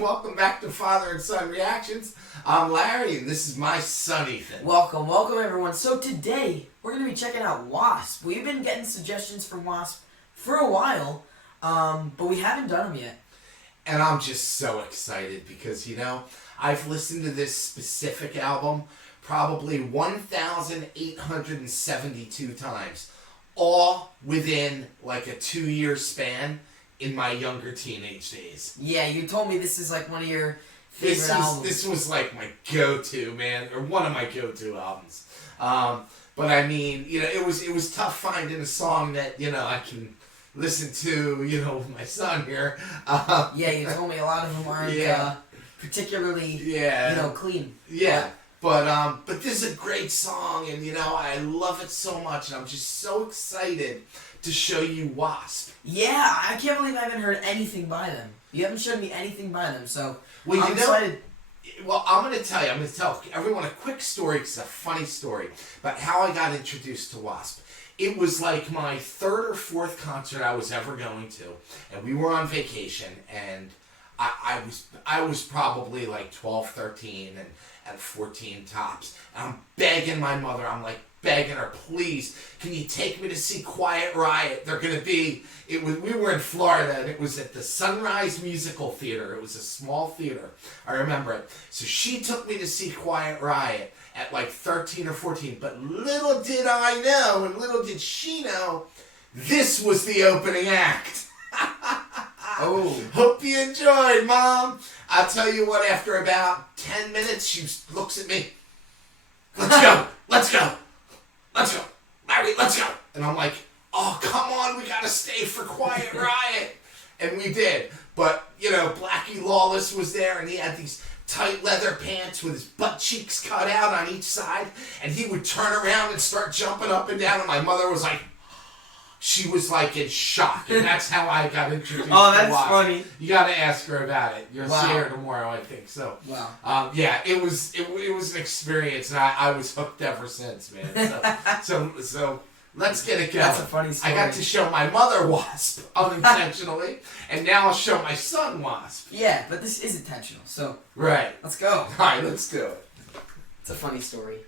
Welcome back to Father and Son Reactions. I'm Larry, and this is my son Ethan. Welcome everyone. So today, we're going to be checking out WASP. We've been getting suggestions from WASP for a while, but we haven't done them yet. And I'm just so excited because, I've listened to this specific album probably 1,872 times, all within like a 2-year span in my younger teenage days. Yeah, you told me this is like one of your favorite albums. This was like my go-to, man, or one of my go-to albums. But I mean, it was tough finding a song that, I can listen to, with my son here. Yeah, you told me a lot of them aren't particularly, clean. Yeah. But this is a great song, and I love it so much, and I'm just so excited to show you WASP. Yeah, I can't believe I haven't heard anything by them. You haven't shown me anything by them, so I'm excited. Well, I'm going to tell everyone a quick story, because it's a funny story, about how I got introduced to WASP. It was like my 3rd or 4th concert I was ever going to, and we were on vacation, and I was probably like 12, 13, and at 14 tops. And I'm begging my mother, begging her, please, can you take me to see Quiet Riot? They're going to be, we were in Florida, and it was at the Sunrise Musical Theater. It was a small theater. I remember it. So she took me to see Quiet Riot at like 13 or 14. But little did I know, and little did she know, this was the opening act. Oh. Hope you enjoyed, Mom. I'll tell you what, after about 10 minutes, she looks at me. Let's go. Larry, let's go. And I'm like, oh, come on, we got to stay for Quiet Riot. And we did. But, Blackie Lawless was there, and he had these tight leather pants with his butt cheeks cut out on each side. And he would turn around and start jumping up and down. And my mother was like, she was like in shock, and that's how I got introduced to WASP. That's funny. You got to ask her about it. You'll see her tomorrow, I think. So, wow. Yeah, it was an experience, and I was hooked ever since, man. So let's get it going. That's a funny story. I got to show my mother WASP unintentionally, and now I'll show my son WASP. Yeah, but this is intentional, so right. Let's go. All right, let's do it. It's a funny story.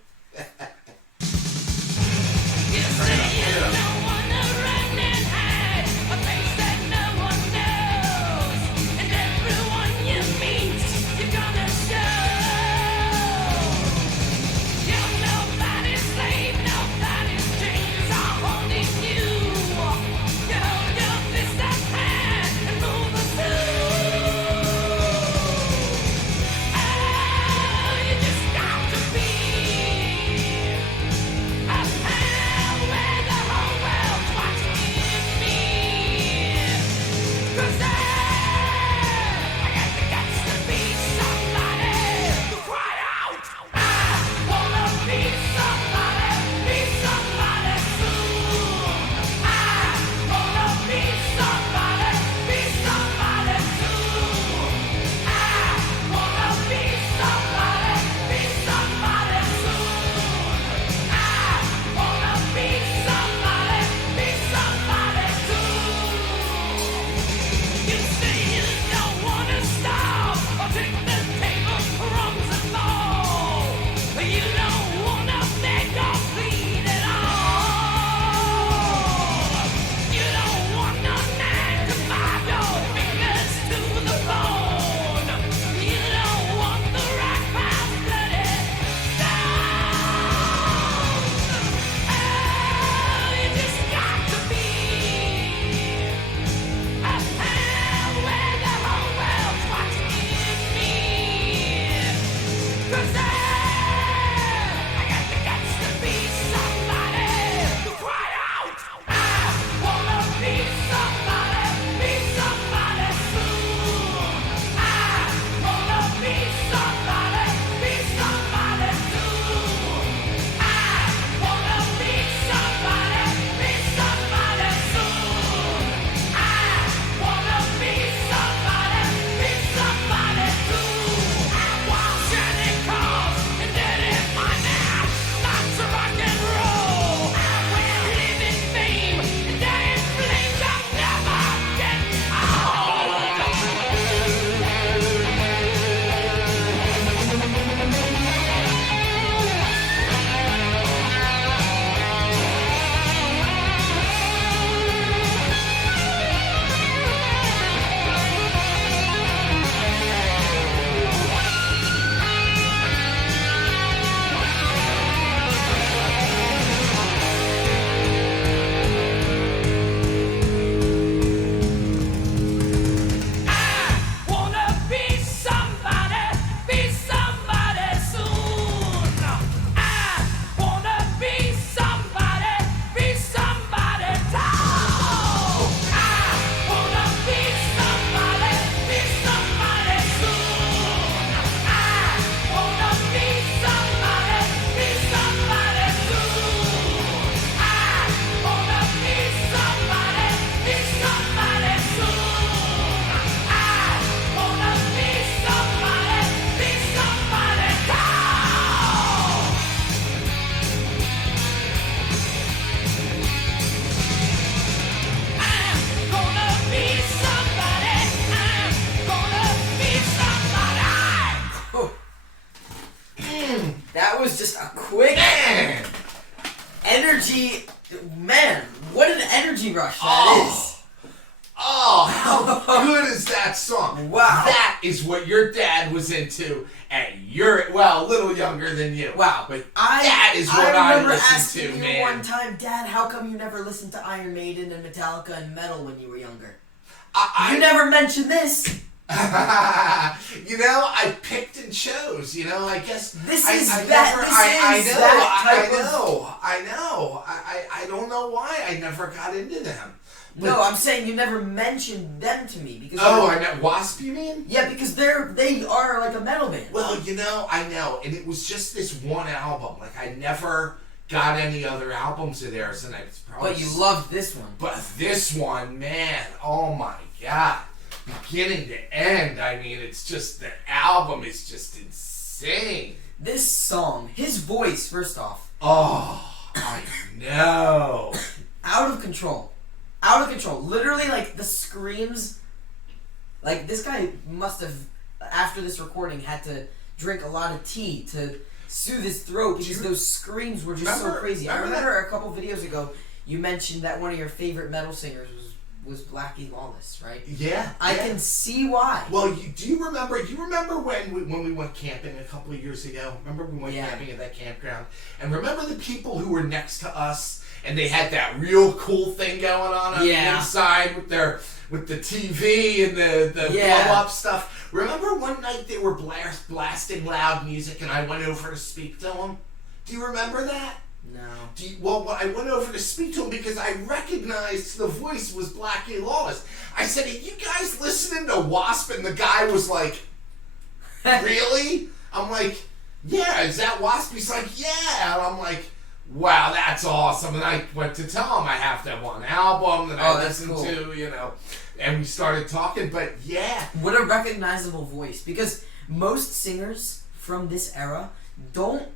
quick Man! energy. Man, what an energy rush that is. Oh, how good is that song? Wow. That is what your dad was into, and you're, well, a little younger than you. Wow. But that is what I remember listened asking to, you man. one time, Dad, how come you never listened to Iron Maiden and Metallica and metal when you were younger? You never mentioned this. You know, I picked and chose. You know, I guess This I is never, that. This is that type of. I know. I don't know why I never got into them. No, I'm saying you never mentioned them to me because. Oh, I know. WASP, you mean? Yeah, because they are like a metal band. Well, you know, I know, and it was just this one album. Like I never got any other albums of theirs, and I probably. But you loved this one. But this one, man, oh my God. Beginning to end, I mean, it's just, the album is just insane. This song, his voice, first off. Oh, I know. Out of control. Out of control. Literally, like, the screams. Like, this guy must have, after this recording, had to drink a lot of tea to soothe his throat because those screams were just so crazy. I remember a couple videos ago, you mentioned that one of your favorite metal singers was Blackie Lawless, right? Yeah. I can see why. Well, do you remember when we went camping a couple of years ago? Remember we went camping at that campground? And remember the people who were next to us and they had that real cool thing going on the inside with the TV and the blow up stuff? Remember one night they were blasting loud music and I went over to speak to them? Do you remember that? No. I went over to speak to him because I recognized the voice was Blackie Lawless. I said, "Are you guys listening to WASP?" And the guy was like, "Really?" I'm like, "Yeah, is that WASP?" He's like, "Yeah." And I'm like, "Wow, that's awesome." And I went to tell him I have that one album that I listened to, you know. And we started talking, but yeah. What a recognizable voice. Because most singers from this era don't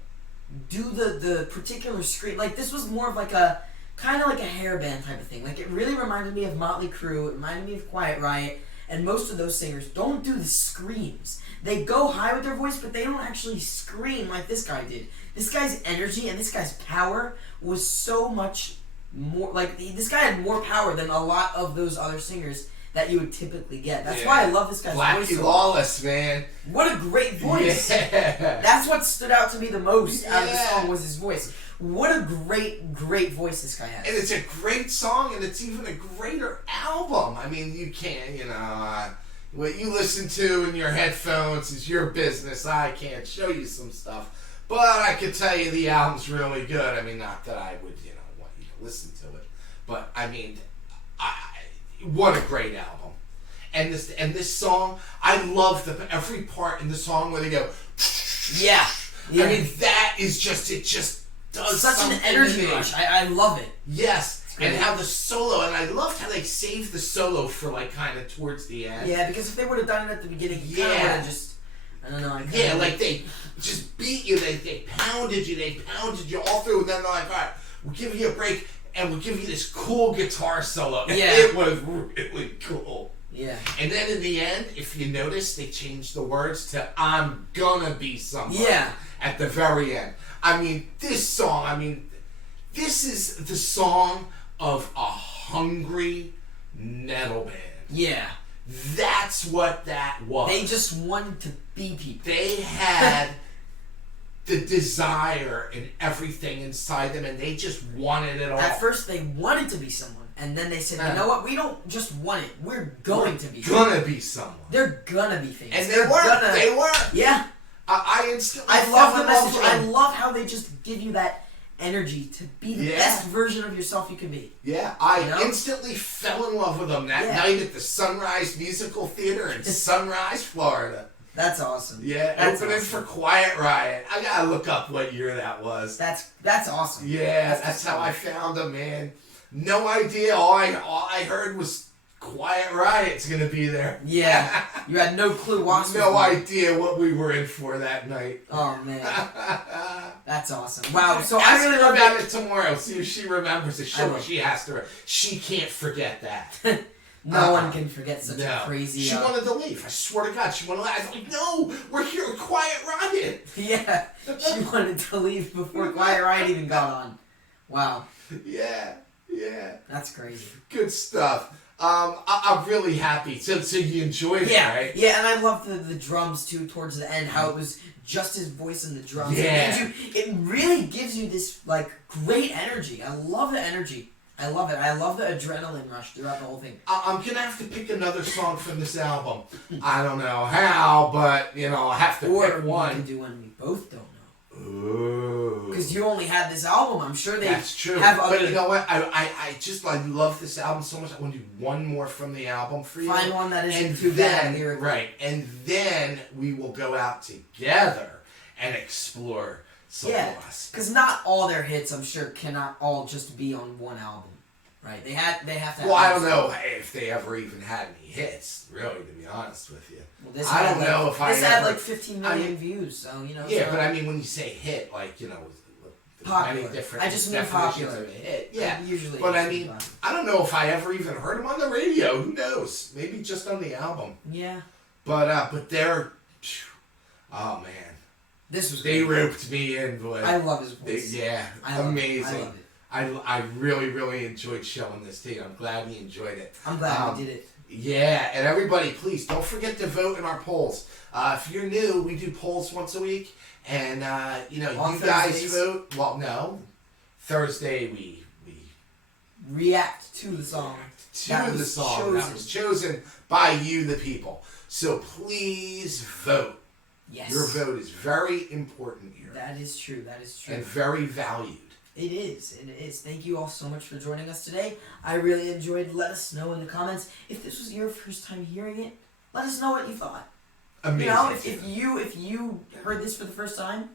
do the particular scream. Like, this was more of like a kind of like a hair band type of thing. Like, it really reminded me of Motley Crue. It reminded me of Quiet Riot. And most of those singers don't do the screams. They go high with their voice, but they don't actually scream like this guy did. This guy's energy and this guy's power was so much more. Like, this guy had more power than a lot of those other singers that you would typically get. That's why I love this guy's voice. Blackie Lawless, man. What a great voice. Yeah. That's what stood out to me the most out of the song was his voice. What a great voice this guy has. And it's a great song, and it's even a greater album. I mean, you can't, what you listen to in your headphones is your business. I can't show you some stuff. But I can tell you the album's really good. I mean, not that I would, want you to listen to it. But, I mean, what a great album. And this song, I love every part in the song where they go, yeah. I mean, that is just, it just does such something an energy rush. I love it. Yes. And how the solo, and I loved how they saved the solo for like kind of towards the end. Yeah, because if they would have done it at the beginning, you kind of would have just, I don't know. Like they just beat you, they pounded you all through, and then they're like, all right, we'll give you a break, and we'll give you this cool guitar solo. And it was really cool. Yeah. And then in the end, if you notice, they changed the words to "I'm gonna be somebody." Yeah. At the very end. I mean, this is the song of a hungry metal band. Yeah. That's what that was. They just wanted to be people. They had the desire and everything inside them, and they just wanted it all. At first, they wanted to be someone, and then they said, "You know what? We don't just want it. We're going to be. Gonna be someone. They're gonna be famous." And they were. They were. Yeah. I instantly. I love the message. I love how they just give you that energy to be the best version of yourself you can be. Yeah, I instantly fell in love with them that night at the Sunrise Musical Theater in Sunrise, Florida. That's awesome. Yeah, opening for Quiet Riot. I gotta look up what year that was. That's awesome. Yeah, that's how I found them, man. No idea. All I heard was Quiet Riot's gonna be there. Yeah, you had no clue. No idea what we were in for that night. Oh man, that's awesome! Wow. So ask I really her love about it tomorrow. See if she remembers it. She has to. She can't forget that. No one can forget such a crazy... She wanted to leave. I swear to God, she wanted to leave. I was like, no, we're here at Quiet Riot. Yeah, she wanted to leave before Quiet Riot even got on. Wow. Yeah. That's crazy. Good stuff. I'm really happy. So you enjoyed it, right? Yeah, and I loved the drums too towards the end. How it was just his voice and the drums. Yeah. It really gives you this like great energy. I love the energy. I love it. I love the adrenaline rush throughout the whole thing. I'm gonna have to pick another song from this album. I don't know how, but I have to pick one. Or we can do one we both don't know. Ooh. Because you only had this album. I'm sure they That's true. have other... But you know what? I love this album so much. I want to do one more from the album for you. Find one that isn't too bad lyrically. Right, and then we will go out together and explore some WASP. Because not all their hits, I'm sure, cannot all just be on one album. Right? They have to have... Well, I don't know if they ever even had any hits, really, to be honest with you. Well, this I don't know if I This ever... had like 15 million views, so, Yeah, so but I mean, when you say hit, like, popular. many different I just mean definitions popular. of a hit. Yeah, usually. But I mean, I don't know if I ever even heard them on the radio. Who knows? Maybe just on the album. Yeah. But they're... Oh, man. This was They great. roped me in, boy. I love his voice. Amazing. I love it. I really, really enjoyed showing this to you. I'm glad you enjoyed it. I'm glad we did it. Yeah, and everybody, please don't forget to vote in our polls. If you're new, we do polls once a week, and you guys Thursdays? vote. Well, no, Thursday we react to the song. that was chosen by you, the people. So please vote. Yes. Your vote is very important here. That is true. That is true. And very valued. It is. It is. Thank you all so much for joining us today. I really enjoyed. Let us know in the comments if this was your first time hearing it. Let us know what you thought. Amazing. If you heard this for the first time,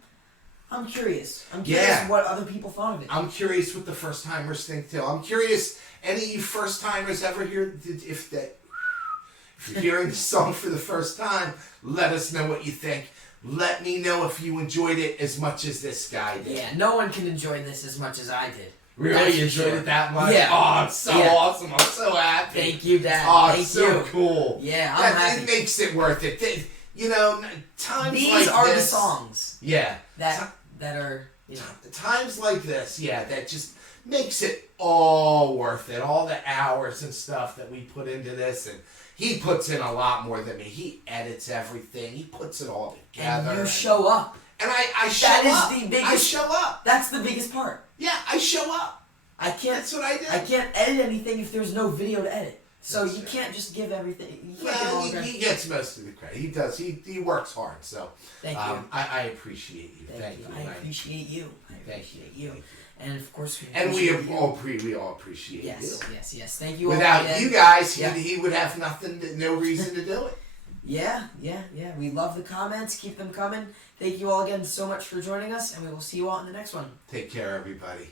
I'm curious. I'm curious what other people thought of it. I'm curious what the first timers think too. I'm curious any of you first timers ever hear if you're hearing the song for the first time, let us know what you think. Let me know if you enjoyed it as much as this guy did. Yeah, no one can enjoy this as much as I did. Really? You enjoyed it that much? Yeah. Oh, it's so awesome. I'm so happy. Thank you, Dad. Oh, Thank it's so cool. Yeah, I'm happy. It makes it worth it. Times These like are this, the songs. Yeah. That are, Times like this, that just makes it all worth it. All the hours and stuff that we put into this, and he puts in a lot more than me. He edits everything. He puts it all together. And you show up. And I show up. That is the biggest. I show up. That's the biggest part. Yeah, I show up. That's what I do. I can't edit anything if there's no video to edit. So That's you can't just give everything. He gets most of the credit. He does. He works hard. So thank you. I appreciate you. Thank you. I appreciate you. And of course, we all appreciate you. Yes. Thank you. Without all you guys, he would have no reason to do it. Yeah. We love the comments. Keep them coming. Thank you all again so much for joining us, and we will see you all in the next one. Take care, everybody.